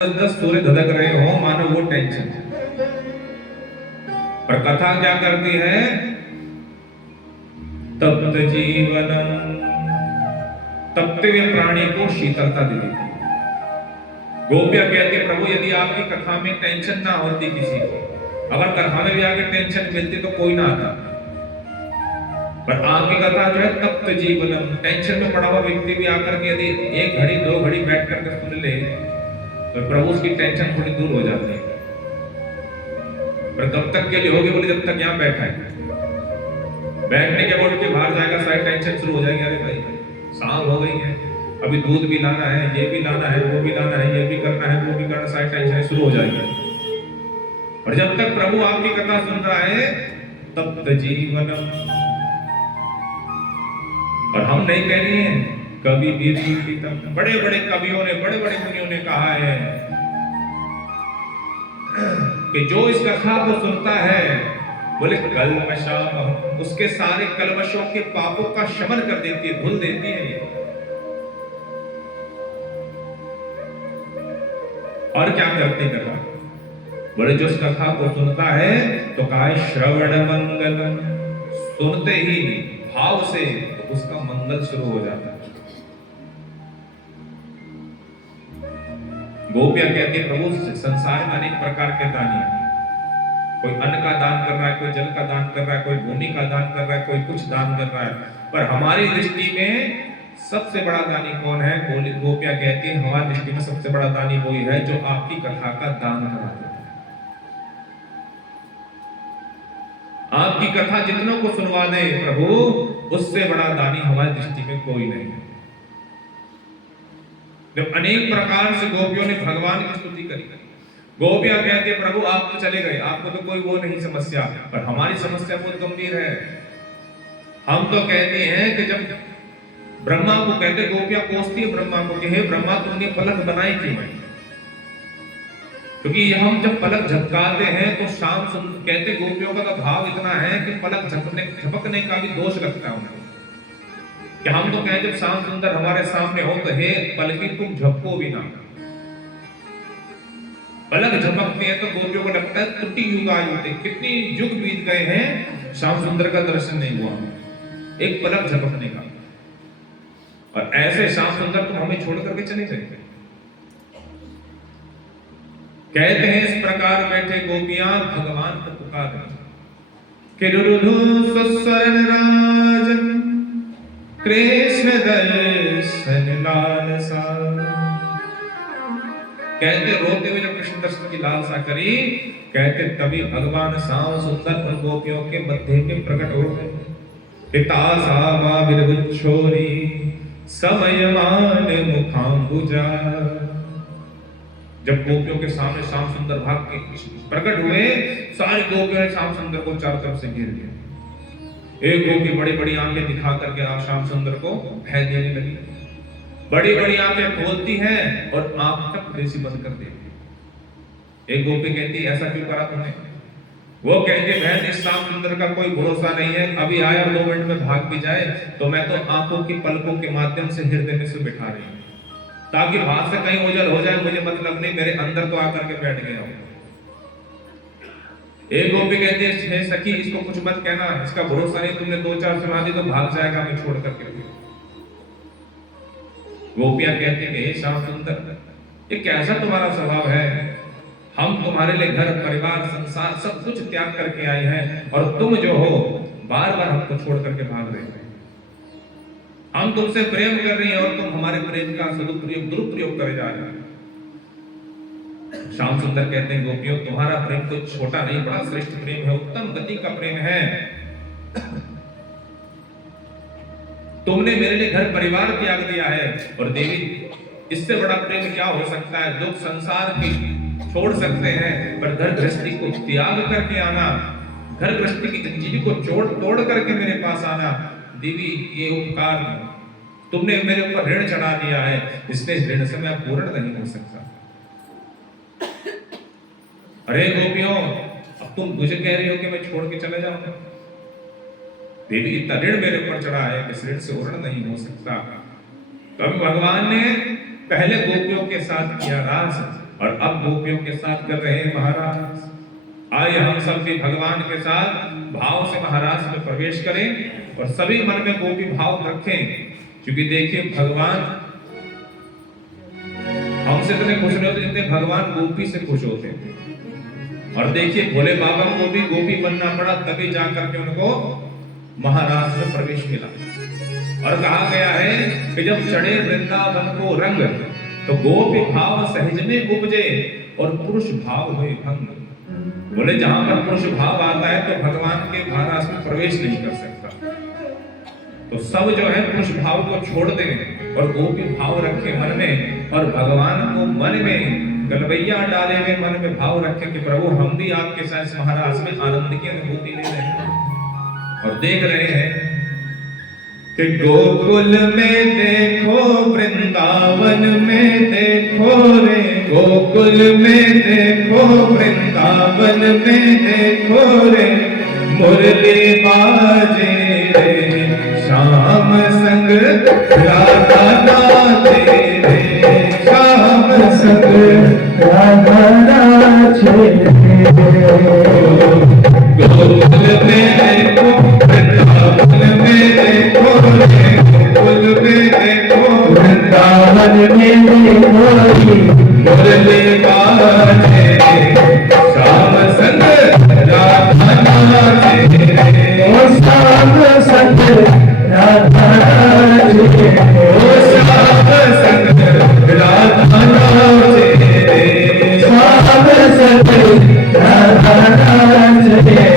10 सूर्य धधक रहे हो, मानो वो टेंशन है। पर कथा क्या करती है? तप्त जीवनम, तपते हुए प्राणी को शीतलता दे देती है। गोपियां कहती है प्रभु यदि आपकी कथा में टेंशन ना होती किसी को, अगर कथा में भी आके टेंशन मिलती तो कोई ना आता, पर आपकी कथा जो है तप्त जीवनम, टेंशन में पड़ा हुआ व्यक्ति भी आकर के यदि 1 घड़ी 2 घड़ी बैठ करके सुन ले तो प्रभु उसकी टेंशन थोड़ी दूर हो जाती है। पर कब तक के लिए होगी? बोले जब तक यहाँ बैठा है। बैठने के बाद के बाहर जाएगा सारी टेंशन शुरू हो जाएगी। अरे भाई शाम हो गई है, अभी दूध भी लाना है, ये भी लाना है, वो भी लाना है, ये भी करना है, वो भी करना, सारी टेंशन शुरू हो जाएगी। और जब तक प्रभु आपकी कथा सुन रहा है तब तक जीवनम। और हम नहीं कह रहे हैं, कवि भी बड़े बड़े कवियों ने, बड़े बड़े मुनियों ने कहा है कि जो इस कथा को सुनता है बोले कलमशा, उसके सारे कलमशों के पापों का शमन कर देती है, धुल देती है ये। और क्या करती कथा? बोले जो इस कथा को सुनता है तो कहा श्रवण मंगलम, सुनते ही भाव से तो उसका मंगल शुरू हो जाता है। गोपियां कहती है प्रभु संसार में अनेक प्रकार के दानी हैं, कोई अन्न का दान कर रहा है, कोई जल का दान कर रहा है, कोई भूमि का दान कर रहा है, कोई कुछ दान कर रहा है, पर हमारी दृष्टि में सबसे बड़ा दानी कौन है? गोपियां कहती है हमारी दृष्टि में सबसे बड़ा दानी वही है जो आपकी कथा का दान करा देता है। आपकी कथा जितनों को सुनवा दे प्रभु, उससे बड़ा दानी हमारी दृष्टि में कोई नहीं है। जब अनेक प्रकार से गोपियों ने भगवान की स्तुति करी, गोपियां कहते प्रभु आप तो चले गए, आपको तो कोई वो नहीं समस्या, पर हमारी समस्या बहुत गंभीर है। हम तो कहते हैं कि जब ब्रह्मा को कहते, गोपियां कोसती है ब्रह्मा को कि हे ब्रह्मा तुमने पलक बनाई क्यों है? क्योंकि हम जब पलक झपकाते हैं तो शाम कहते गोपियों का तो भाव इतना है कि पलक झपकने का भी दोष लगता है उनको, कि हम तो कहें जब श्याम सुंदर हमारे सामने हो तो हे पलकी तुम झपको भी ना। पलक झपकते हैं तो गोपियों को लगता है त्रुटि युग आयुते, कितनी युग बीत गए हैं श्याम सुंदर का दर्शन नहीं हुआ, एक पलक झपकने का। और ऐसे श्याम सुंदर तुम हमें छोड़ करके चले जाएंगे। कहते हैं इस प्रकार बैठे गोपियां भगवान को पुकार राजन कृष्ण दर्शन लालसा। कहते रोते हुए जब कृष्ण दर्शन की लालसा करी, कहते तभी भगवान श्याम सुंदर उन गोपियों के मध्य में प्रकट हो गए। पिता सावा विरगुच्छोरी समयमान मुखांबुजा। जब गोपियों के सामने श्याम सुंदर भाग के प्रकट हुए, सारी गोपियों ने श्याम सुंदर को चारों तरफ से घेर लिया। एक गोपी बड़ी बड़ी आंखें दिखा करके आप श्याम सुंदर को भय देने लगी, बड़ी बड़ी आंखें खोलती है और आंख तक देसी बंद कर देती। एक गोपी कहती ऐसा क्यों करा तुमने? वो कहती बहन इस श्याम सुंदर का कोई भरोसा नहीं है, अभी आया 2 मिनट में भाग भी जाए तो मैं तो आंखों की पलकों के माध्यम से हृदय में से बिठा रही हूँ, ताकि बाहर से कहीं ओझल हो जाए मुझे मतलब नहीं, मेरे अंदर तो आकर के बैठ गया हूँ। एक गोपी कहती है सखी इसको कुछ मत कहना, इसका भरोसा नहीं, तुमने 2-4 सुना दी तो भाग जाएगा हमें छोड़ करके। गोपियां कहती है हे श्याम सुंदर ये कैसा तुम्हारा स्वभाव है? हम तुम्हारे लिए घर परिवार संसार सब कुछ त्याग करके आए हैं और तुम जो हो बार बार हमको छोड़ करके भाग रहे हो। हम तुमसे प्रेम कर रहे हैं और तुम हमारे प्रेम का सदुपयोग दुरुपयोग करे जा रहे हो। श्याम सुंदर कहते हैं गोपियों तुम्हारा प्रेम कोई छोटा नहीं, बड़ा श्रेष्ठ प्रेम है, उत्तम गति का प्रेम है। तुमने मेरे लिए घर परिवार त्याग दिया है, और देवी इससे बड़ा प्रेम क्या हो सकता है? लोग संसार की छोड़ सकते हैं पर घर गृहस्थी को त्याग करके आना, घर गृहस्थी की जंजीर को तोड़ करके मेरे पास आना, देवी ये उपकार तुमने मेरे ऊपर ऋण चढ़ा दिया है, इसलिए ऋण से मैं पूर्ण नहीं हो सकता। अरे गोपियों अब तुम मुझे कह रही हो कि मैं छोड़ के चले जाऊंगा? देवी इतना ऋण मेरे ऊपर चढ़ा है कि इस ऋण से उरण नहीं हो सकता। तो अभी भगवान ने पहले गोपियों के साथ किया रास, और अब गोपियों के साथ कर रहे हैं महाराज। आइए हम सब भी भगवान के साथ भाव से महाराज में प्रवेश करें और सभी मन में गोपी भाव रखें, क्योंकि देखिए भगवान हमसे इतने खुश नहीं होते जितने भगवान गोपी से खुश होते हैं। और देखिए भोले बाबा को भी गोपी बनना पड़ा, तभी जाकर के उनको महाराज में प्रवेश मिला। और कहा गया है कि जब चढ़े वृंदावन को रंग, तो गोपी भाव सहज में उपजे और पुरुष भाव हुए भंग। बोले जहां पर पुरुष भाव आता है तो भगवान के महाराज में प्रवेश नहीं कर सकता। तो सब जो है पुरुष भाव को छोड़ दें और गोपी भाव रखे मन में, और भगवान को मन में गलबैया डाले हुए मन में भाव रखें कि प्रभु हम भी आपके साथ इस महाराज में आनंद की अनुभूति ले रहे हैं। और देख रहे हैं कि गोकुल में देखो, वृंदावन में देखो रे, गोकुल में देखो, वृंदावन में देखो रे, मुरली बाजे रे, श्याम संग राधा नाचे रे, श्याम संग राधा नाचे रे। गोकुल में देखो, वृंदावन में देखो रे, गोकुल में देखो, वृंदावन में देखो रे, मुरली बाजे रे, श्याम संग राधा नाचे रे, ओ श्याम संग राधा नाचे रे, ओ श्याम संग राधा नाचे रे, श्याम संग राधा नाचे रे।